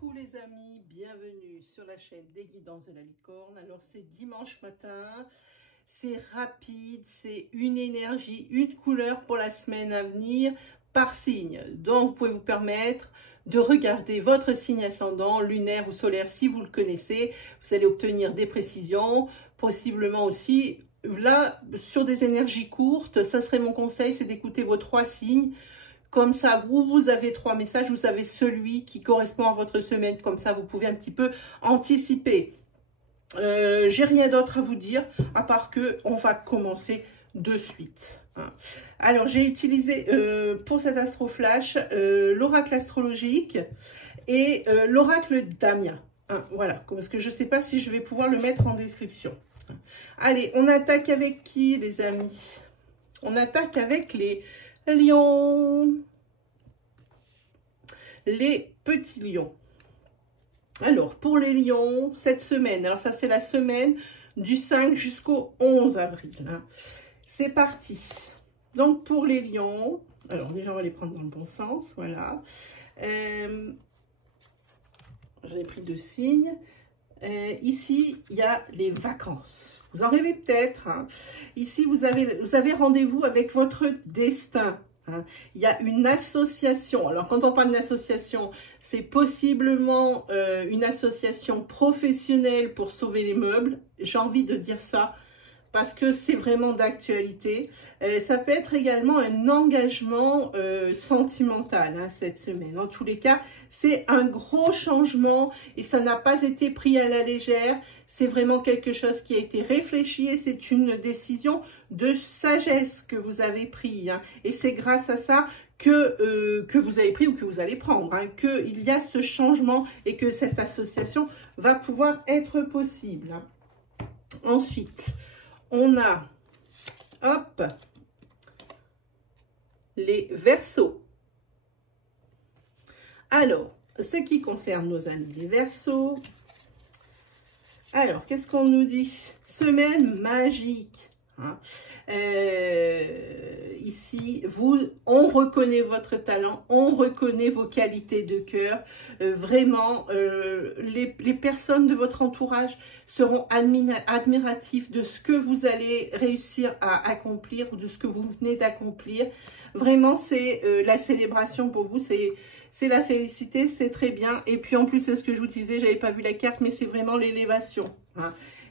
Coucou les amis, bienvenue sur la chaîne des guidances de la licorne. Alors c'est dimanche matin, c'est rapide, c'est une énergie, une couleur pour la semaine à venir par signe. Donc vous pouvez vous permettre de regarder votre signe ascendant, lunaire ou solaire si vous le connaissez. Vous allez obtenir des précisions, possiblement aussi. Là, sur des énergies courtes, ça serait mon conseil, c'est d'écouter vos 3 signes. Comme ça, vous avez 3 messages, vous avez celui qui correspond à votre semaine. Comme ça, vous pouvez un petit peu anticiper. J'ai rien d'autre à vous dire, à part que on va commencer de suite. Alors, j'ai utilisé pour cet astroflash l'oracle astrologique et l'oracle d'Amiens. Voilà, parce que je ne sais pas si je vais pouvoir le mettre en description. Allez, on attaque avec qui, les amis? On attaque avec les lions, les petits lions. Alors, pour les lions, cette semaine, alors ça c'est la semaine du 5 jusqu'au 11 avril. C'est parti. Donc, pour les lions, alors déjà on va les prendre dans le bon sens, voilà. J'ai pris 2 signes. Ici, il y a les vacances. Vous en rêvez peut-être. Ici, vous avez rendez-vous avec votre destin. Il y a une association. Alors, quand on parle d'association, c'est possiblement une association professionnelle pour sauver les meubles. J'ai envie de dire ça parce que c'est vraiment d'actualité. Ça peut être également un engagement sentimental cette semaine. En tous les cas, c'est un gros changement et ça n'a pas été pris à la légère. C'est vraiment quelque chose qui a été réfléchi et c'est une décision de sagesse que vous avez prise. Et c'est grâce à ça que vous avez pris ou que vous allez prendre, qu'il y a ce changement et que cette association va pouvoir être possible. Ensuite, on a, hop, les Verseaux. Alors, ce qui concerne nos amis les Verseaux, alors, qu'est-ce qu'on nous dit? Semaine magique. Ici, on reconnaît votre talent, on reconnaît vos qualités de cœur. Vraiment, les personnes de votre entourage seront admiratifs de ce que vous allez réussir à accomplir ou de ce que vous venez d'accomplir. Vraiment, c'est la célébration pour vous, c'est la félicité, c'est très bien. Et puis en plus, c'est ce que je vous disais, j'avais pas vu la carte, mais c'est vraiment l'élévation.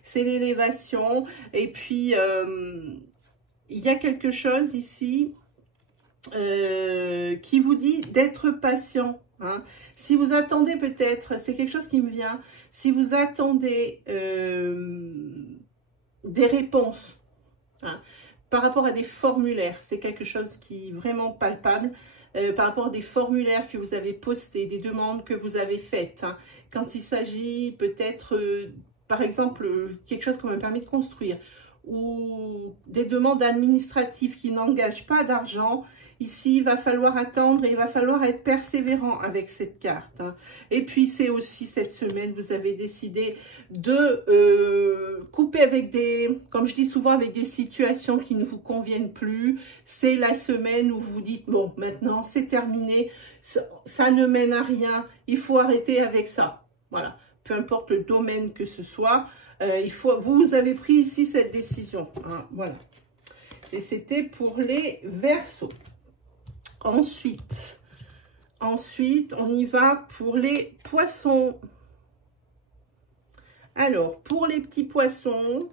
C'est l'élévation. Et puis, il y a quelque chose ici qui vous dit d'être patient. Si vous attendez peut-être, c'est quelque chose qui me vient, si vous attendez des réponses par rapport à des formulaires, c'est quelque chose qui est vraiment palpable. Par rapport à des formulaires que vous avez postés, des demandes que vous avez faites. Quand il s'agit peut-être, par exemple, quelque chose comme un permis de construire ou des demandes administratives qui n'engagent pas d'argent, ici, il va falloir attendre et il va falloir être persévérant avec cette carte. Et puis, c'est aussi cette semaine, vous avez décidé de couper avec comme je dis souvent, avec des situations qui ne vous conviennent plus. C'est la semaine où vous dites, bon, maintenant, c'est terminé, ça ne mène à rien, il faut arrêter avec ça. Voilà, peu importe le domaine que ce soit, vous avez pris ici cette décision. Voilà. Et c'était pour les Verseaux. Ensuite, on y va pour les Poissons. Alors, pour les petits poissons,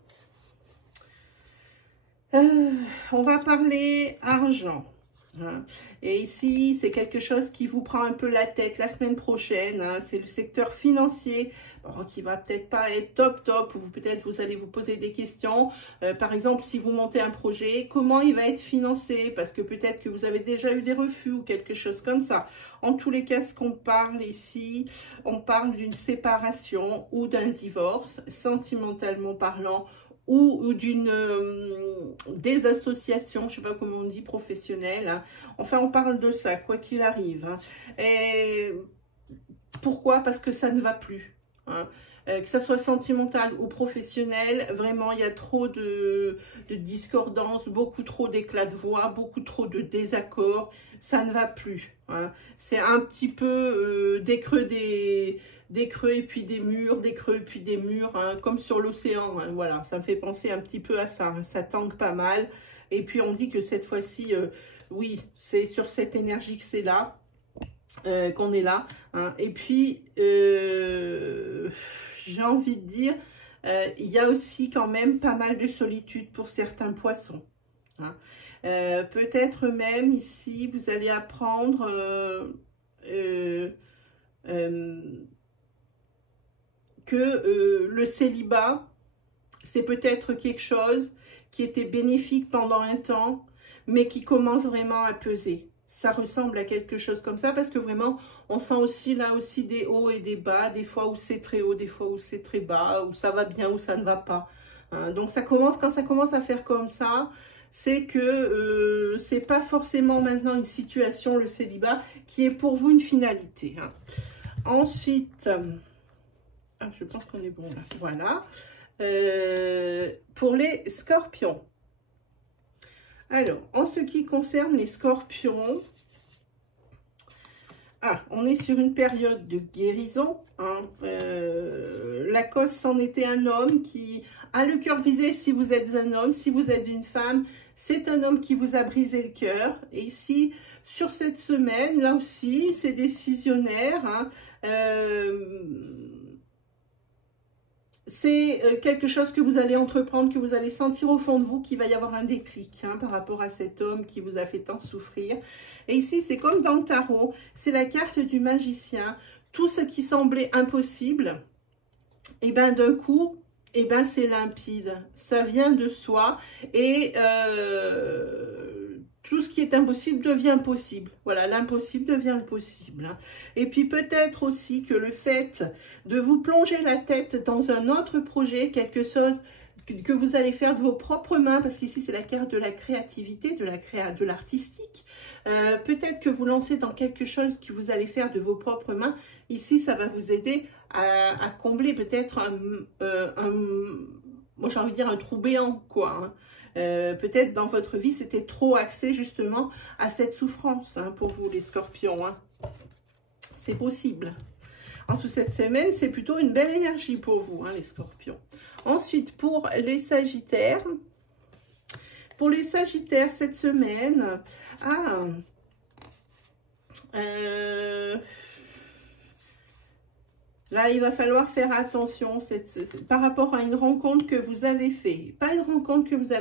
on va parler argent. Et ici, c'est quelque chose qui vous prend un peu la tête la semaine prochaine. C'est le secteur financier qui va peut-être pas être top. Ou peut-être vous allez vous poser des questions. Par exemple, si vous montez un projet, comment il va être financé? Parce que peut-être que vous avez déjà eu des refus ou quelque chose comme ça. En tous les cas, ce qu'on parle ici, on parle d'une séparation ou d'un divorce, sentimentalement parlant, ou d'une des associations, je ne sais pas comment on dit, professionnelles. Enfin, on parle de ça, quoi qu'il arrive. Et pourquoi? Parce que ça ne va plus. hein. Que ça soit sentimental ou professionnel, vraiment il y a trop de discordance, beaucoup trop d'éclats de voix, beaucoup trop de désaccords, ça ne va plus, hein. C'est un petit peu des creux et puis des murs, des creux et puis des murs, hein, comme sur l'océan, hein, voilà, ça me fait penser un petit peu à ça, hein, ça tangue pas mal. Et puis on dit que cette fois-ci, oui, c'est sur cette énergie que c'est là, qu'on est là, hein. Et puis j'ai envie de dire, il y a aussi quand même pas mal de solitude pour certains poissons, hein. Peut-être même ici, vous allez apprendre que le célibat, c'est peut-être quelque chose qui était bénéfique pendant un temps, mais qui commence vraiment à peser. Ça ressemble à quelque chose comme ça, parce que vraiment, on sent aussi là aussi des hauts et des bas, des fois où c'est très haut, des fois où c'est très bas, où ça va bien, où ça ne va pas, hein. Donc ça commence, quand ça commence à faire comme ça, c'est que c'est pas forcément maintenant une situation, le célibat, qui est pour vous une finalité, hein. Ensuite, je pense qu'on est bon là, voilà. Pour les scorpions. Alors, en ce qui concerne les scorpions, on est sur une période de guérison, hein. Lacoste, c'en était un homme qui a le cœur brisé. Si vous êtes un homme, si vous êtes une femme, c'est un homme qui vous a brisé le cœur. Et ici, sur cette semaine, là aussi, c'est décisionnaire, hein. C'est quelque chose que vous allez entreprendre, que vous allez sentir au fond de vous, qu'il va y avoir un déclic, hein, par rapport à cet homme qui vous a fait tant souffrir. Et ici, c'est comme dans le tarot, c'est la carte du magicien. Tout ce qui semblait impossible, et bien d'un coup, et ben c'est limpide. Ça vient de soi et tout ce qui est impossible devient possible. Voilà, l'impossible devient le possible, hein. Et puis peut-être aussi que le fait de vous plonger la tête dans un autre projet, quelque chose que vous allez faire de vos propres mains, parce qu'ici c'est la carte de la créativité, de l'artistique. Peut-être que vous lancez dans quelque chose que vous allez faire de vos propres mains. Ici, ça va vous aider à combler peut-être moi j'ai envie de dire un trou béant, quoi, hein. Peut-être dans votre vie, c'était trop axé justement à cette souffrance, hein, pour vous les scorpions, hein. C'est possible. En sous cette semaine, c'est plutôt une belle énergie pour vous, hein, les scorpions. Ensuite, pour les sagittaires. Pour les sagittaires, cette semaine, là, il va falloir faire attention par rapport à une rencontre que vous avez fait. Pas une rencontre que vous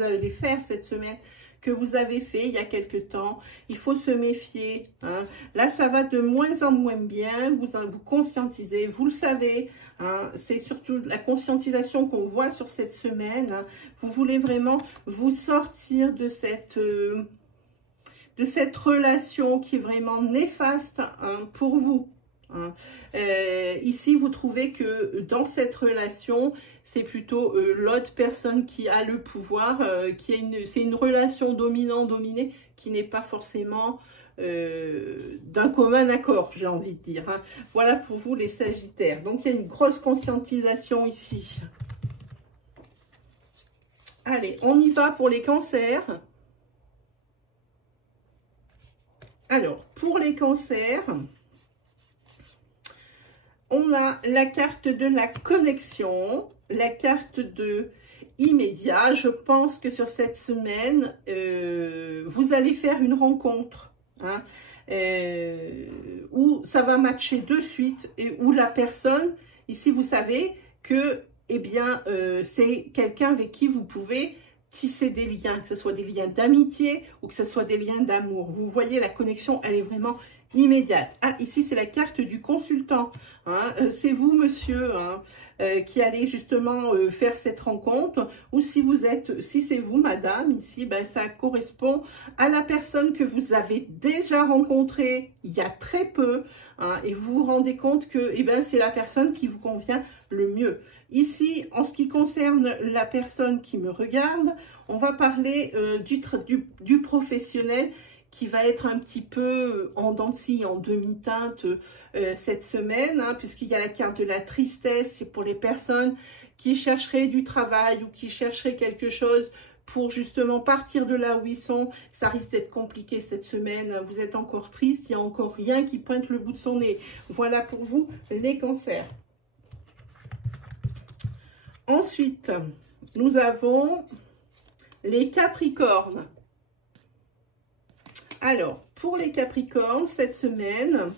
allez faire cette semaine, que vous avez fait il y a quelque temps. Il faut se méfier, hein. Là, ça va de moins en moins bien. Vous conscientisez, vous le savez, hein. C'est surtout la conscientisation qu'on voit sur cette semaine, hein. Vous voulez vraiment vous sortir de cette relation qui est vraiment néfaste, hein, pour vous. Ici, vous trouvez que dans cette relation, c'est plutôt l'autre personne qui a le pouvoir, c'est une relation dominant-dominé qui n'est pas forcément d'un commun accord, j'ai envie de dire, hein. Voilà pour vous les sagittaires. Donc, il y a une grosse conscientisation ici. Allez, on y va pour les cancers. Alors, pour les cancers, on a la carte de la connexion, la carte de immédiat. Je pense que sur cette semaine, vous allez faire une rencontre, hein, où ça va matcher de suite et où la personne, ici vous savez que, eh bien, c'est quelqu'un avec qui vous pouvez tisser des liens, que ce soit des liens d'amitié ou que ce soit des liens d'amour. Vous voyez, la connexion, elle est vraiment immédiate. Ici, c'est la carte du consultant, hein. C'est vous, monsieur, hein, qui allez justement faire cette rencontre. Ou si c'est vous, madame, ici, ben, ça correspond à la personne que vous avez déjà rencontrée il y a très peu, hein, et vous vous rendez compte que, eh ben, c'est la personne qui vous convient le mieux. Ici, en ce qui concerne la personne qui me regarde, on va parler du professionnel qui va être un petit peu en dents de scie, en demi-teinte cette semaine, hein, puisqu'il y a la carte de la tristesse. C'est pour les personnes qui chercheraient du travail ou qui chercheraient quelque chose pour justement partir de là où ils sont. Ça risque d'être compliqué cette semaine. Vous êtes encore triste, il n'y a encore rien qui pointe le bout de son nez. Voilà pour vous, les cancers. Ensuite, nous avons les capricornes. Alors, pour les capricornes, cette semaine,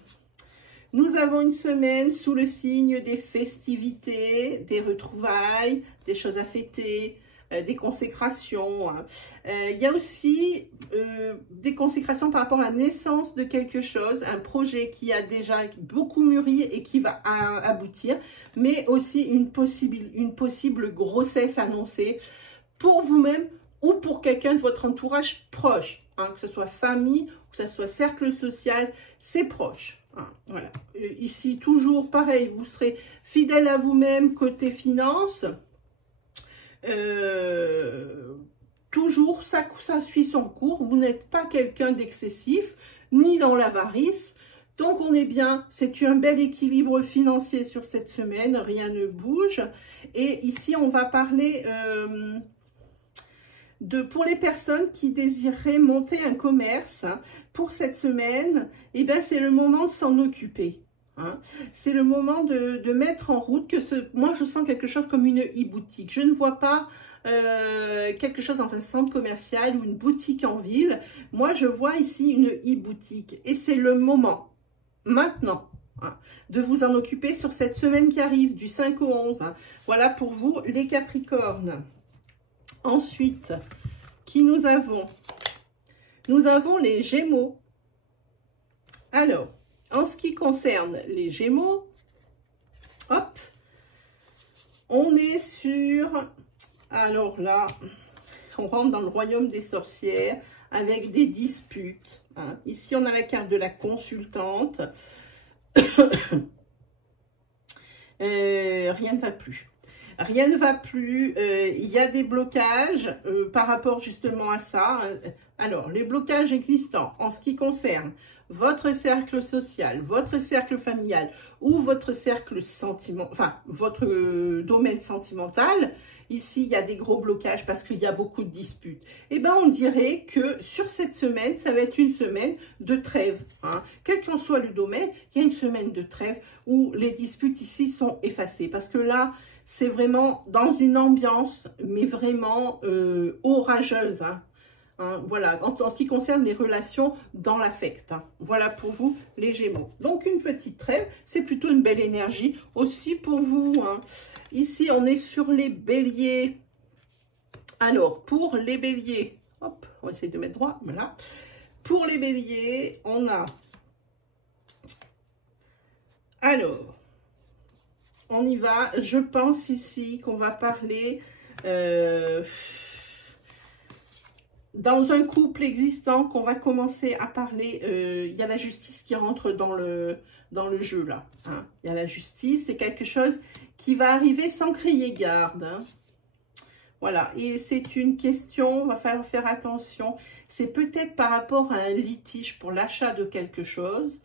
nous avons une semaine sous le signe des festivités, des retrouvailles, des choses à fêter, des consécrations. Il y a aussi des consécrations par rapport à la naissance de quelque chose, un projet qui a déjà beaucoup mûri et qui va aboutir, mais aussi une possible grossesse annoncée pour vous-même ou pour quelqu'un de votre entourage proche, hein, que ce soit famille, que ce soit cercle social, c'est proche. Hein, voilà. Ici, toujours pareil, vous serez fidèle à vous-même côté finance. Toujours, ça suit son cours. Vous n'êtes pas quelqu'un d'excessif, ni dans l'avarice. Donc, on est bien. C'est un bel équilibre financier sur cette semaine. Rien ne bouge. Et ici, on va parler pour les personnes qui désireraient monter un commerce. Hein, pour cette semaine, eh ben, c'est le moment de s'en occuper. Hein. C'est le moment de mettre en route moi je sens quelque chose comme une e-boutique. Je ne vois pas quelque chose dans un centre commercial ou une boutique en ville. Moi je vois ici une e-boutique et c'est le moment maintenant, hein, de vous en occuper sur cette semaine qui arrive du 5 au 11. Hein. Voilà pour vous les Capricornes. Ensuite, qui nous avons? Nous avons les Gémeaux. Alors, en ce qui concerne les Gémeaux, hop, on est sur, alors là, on rentre dans le royaume des sorcières avec des disputes. Hein. Ici, on a la carte de la consultante. Rien ne va plus. Rien ne va plus. Il y a des blocages par rapport justement à ça. Alors, les blocages existants en ce qui concerne votre cercle social, votre cercle familial ou votre cercle sentimental, enfin, votre domaine sentimental, ici, il y a des gros blocages parce qu'il y a beaucoup de disputes. Eh bien, on dirait que sur cette semaine, ça va être une semaine de trêve. Hein. Quel qu'en soit le domaine, il y a une semaine de trêve où les disputes ici sont effacées. Parce que là, c'est vraiment dans une ambiance, mais vraiment orageuse. Hein. Hein, voilà, en ce qui concerne les relations dans l'affect. Hein. Voilà pour vous, les Gémeaux. Donc, une petite trêve, c'est plutôt une belle énergie aussi pour vous. Hein. Ici, on est sur les Béliers. Alors, pour les Béliers, hop, on va essayer de mettre droit, voilà. Pour les Béliers, on a... Alors, on y va. Je pense ici qu'on va parler... dans un couple existant, qu'on va commencer à parler, il y a la justice qui rentre dans le jeu là. Hein. Il y a la justice, c'est quelque chose qui va arriver sans crier garde. Hein. Voilà, et c'est une question, on va falloir faire attention. C'est peut-être par rapport à un litige pour l'achat de quelque chose.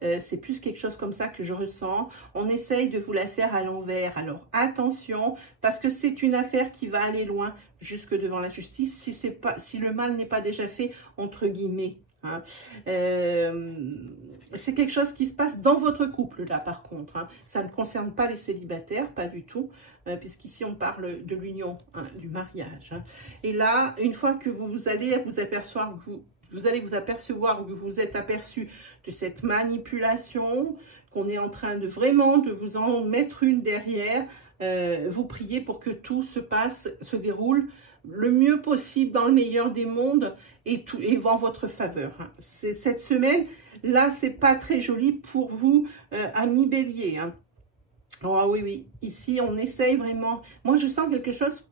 C'est plus quelque chose comme ça que je ressens. On essaye de vous la faire à l'envers. Alors, attention, parce que c'est une affaire qui va aller loin jusque devant la justice si le mal n'est pas déjà fait, entre guillemets. Hein. C'est quelque chose qui se passe dans votre couple, là, par contre. Hein. Ça ne concerne pas les célibataires, pas du tout, puisqu'ici, on parle de l'union, hein, du mariage. Hein. Et là, une fois que vous allez vous apercevoir que vous allez vous apercevoir, que vous êtes aperçu de cette manipulation, qu'on est en train de vraiment de vous en mettre une derrière, vous priez pour que tout se déroule le mieux possible dans le meilleur des mondes et en votre faveur. Hein. Cette semaine, là, c'est pas très joli pour vous, amis Bélier. Hein. Oh oui, oui, ici, on essaye vraiment. Moi, je sens quelque chose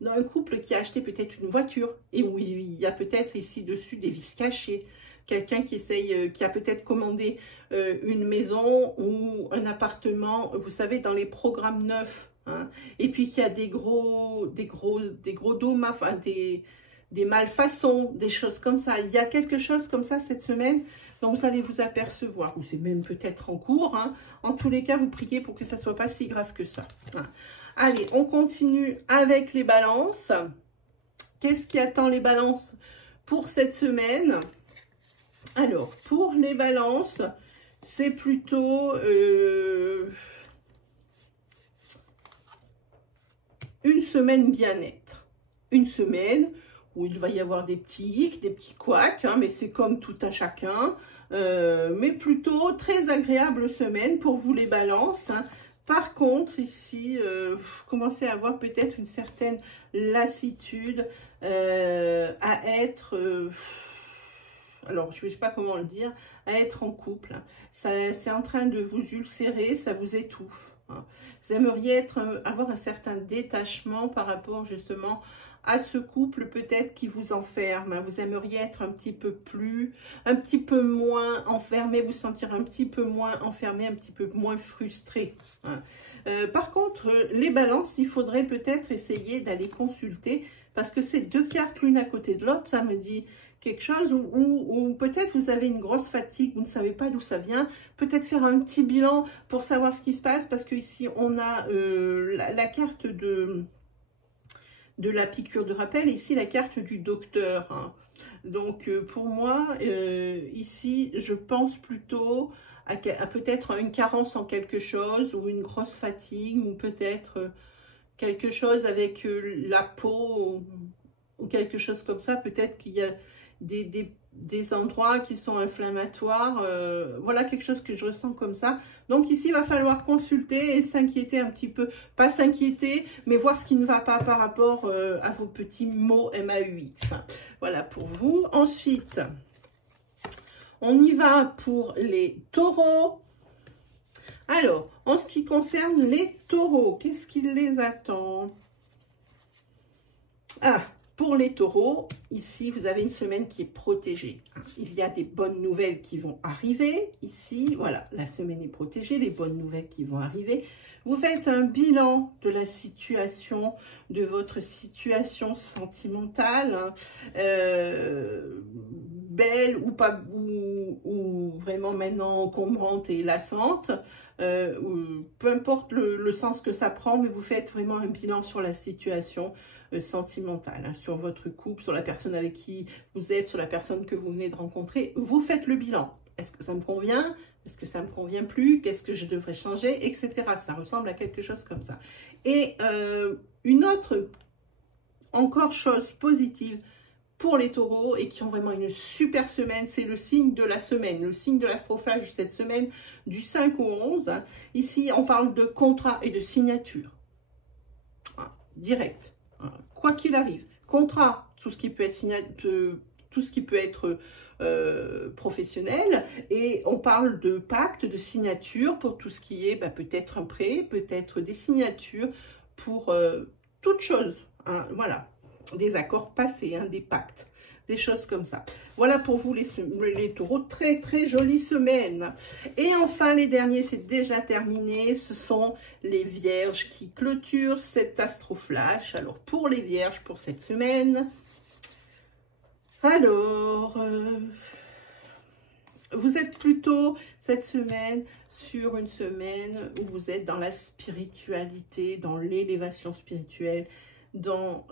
dans un couple qui a acheté peut-être une voiture. Et oui, il y a peut-être ici dessus des vices cachés. Quelqu'un qui essaye, qui a peut-être commandé une maison ou un appartement, vous savez, dans les programmes neufs. Hein, et puis qu'il y a des gros dômes, enfin des malfaçons, des choses comme ça. Il y a quelque chose comme ça cette semaine, donc vous allez vous apercevoir, ou c'est même peut-être en cours, hein. En tous les cas, vous priez pour que ça ne soit pas si grave que ça. Hein. Allez, on continue avec les balances. Qu'est-ce qui attend les balances pour cette semaine? Alors, pour les balances, c'est plutôt une semaine bien-être. Une semaine où il va y avoir des petits hicks, des petits couacs, hein, mais c'est comme tout un chacun. Mais plutôt très agréable semaine pour vous les balances. Hein. Par contre, ici, vous commencez à avoir peut-être une certaine lassitude à être... alors, je ne sais pas comment le dire, à être en couple. C'est en train de vous ulcérer, ça vous étouffe. Hein. Vous aimeriez avoir un certain détachement par rapport justement à ce couple peut-être qui vous enferme. Vous aimeriez être un petit peu moins enfermé, vous sentir un petit peu moins enfermé, un petit peu moins frustré. Hein. Par contre, les balances, il faudrait peut-être essayer d'aller consulter parce que ces deux cartes l'une à côté de l'autre, ça me dit quelque chose où peut-être vous avez une grosse fatigue, vous ne savez pas d'où ça vient, peut-être faire un petit bilan pour savoir ce qui se passe, parce que ici on a la carte de la piqûre de rappel, et ici la carte du docteur. Hein. Donc pour moi, ici je pense plutôt à peut-être une carence en quelque chose, ou une grosse fatigue, ou peut-être quelque chose avec la peau, ou quelque chose comme ça, peut-être qu'il y a des endroits qui sont inflammatoires, voilà quelque chose que je ressens comme ça. Donc ici, il va falloir consulter et s'inquiéter un petit peu, pas s'inquiéter, mais voir ce qui ne va pas par rapport à vos petits mots MA8. Voilà pour vous. Ensuite, on y va pour les taureaux. Alors, en ce qui concerne les taureaux, qu'est-ce qui les attend? Ah, pour les taureaux, ici, vous avez une semaine qui est protégée. Il y a des bonnes nouvelles qui vont arriver. Ici, voilà, la semaine est protégée, les bonnes nouvelles qui vont arriver. Vous faites un bilan de la situation, de votre situation sentimentale, belle ou pas, ou vraiment maintenant encombrante et lassante. Peu importe le sens que ça prend, mais vous faites vraiment un bilan sur la situation sentimentale, hein, sur votre couple, sur la personne avec qui vous êtes, sur la personne que vous venez de rencontrer. Vous faites le bilan. Est-ce que ça me convient? Est-ce que ça ne me convient plus? Qu'est-ce que je devrais changer? Etc. Ça ressemble à quelque chose comme ça. Et une autre, encore chose positive pour les taureaux et qui ont vraiment une super semaine, c'est le signe de la semaine, le signe de l'astrophage cette semaine du 5 au 11. Hein. Ici, on parle de contrat et de signature. Ah, direct. Quoi qu'il arrive, contrat, tout ce qui peut être professionnel, et on parle de pacte, de signature pour tout ce qui est peut-être un prêt, peut-être des signatures pour toute chose, hein, voilà, des accords passés, hein, des pactes, des choses comme ça. Voilà pour vous les taureaux, très très jolie semaine. Et enfin les derniers, c'est déjà terminé, ce sont les vierges qui clôturent cet astroflash. Alors pour les vierges pour cette semaine, alors vous êtes plutôt cette semaine sur une semaine où vous êtes dans la spiritualité, dans l'élévation spirituelle, dans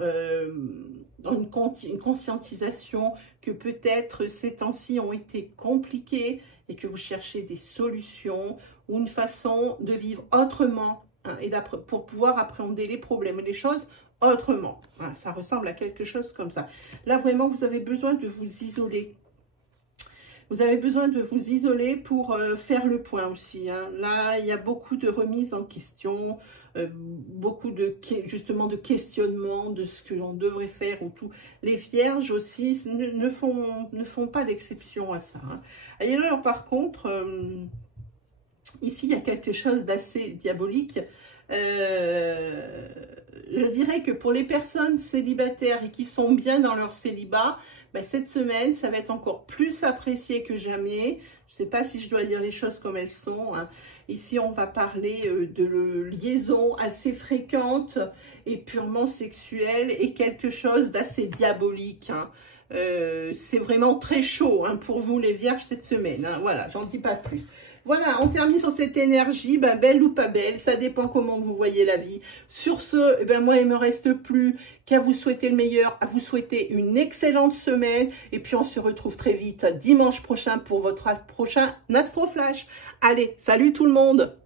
une conscientisation que peut-être ces temps-ci ont été compliqués et que vous cherchez des solutions ou une façon de vivre autrement, hein, et pour pouvoir appréhender les problèmes et les choses autrement. Hein, ça ressemble à quelque chose comme ça. Là, vraiment, vous avez besoin de vous isoler. Vous avez besoin de vous isoler pour faire le point aussi. Hein. Là, il y a beaucoup de remises en question, beaucoup justement de questionnements de ce que l'on devrait faire ou tout. Les vierges aussi ne font pas d'exception à ça. Hein. Et alors, par contre, Ici, il y a quelque chose d'assez diabolique. Je dirais que pour les personnes célibataires et qui sont bien dans leur célibat, ben cette semaine, ça va être encore plus apprécié que jamais. Je ne sais pas si je dois dire les choses comme elles sont, hein. Ici, on va parler de liaisons assez fréquentes et purement sexuelles et quelque chose d'assez diabolique, hein. C'est vraiment très chaud, hein, pour vous les vierges cette semaine, hein. Voilà, j'en dis pas plus. Voilà, on termine sur cette énergie, ben, belle ou pas belle, ça dépend comment vous voyez la vie. Sur ce, eh ben, moi, il me reste plus qu'à vous souhaiter le meilleur, à vous souhaiter une excellente semaine. Et puis, on se retrouve très vite dimanche prochain pour votre prochain Astro Flash. Allez, salut tout le monde!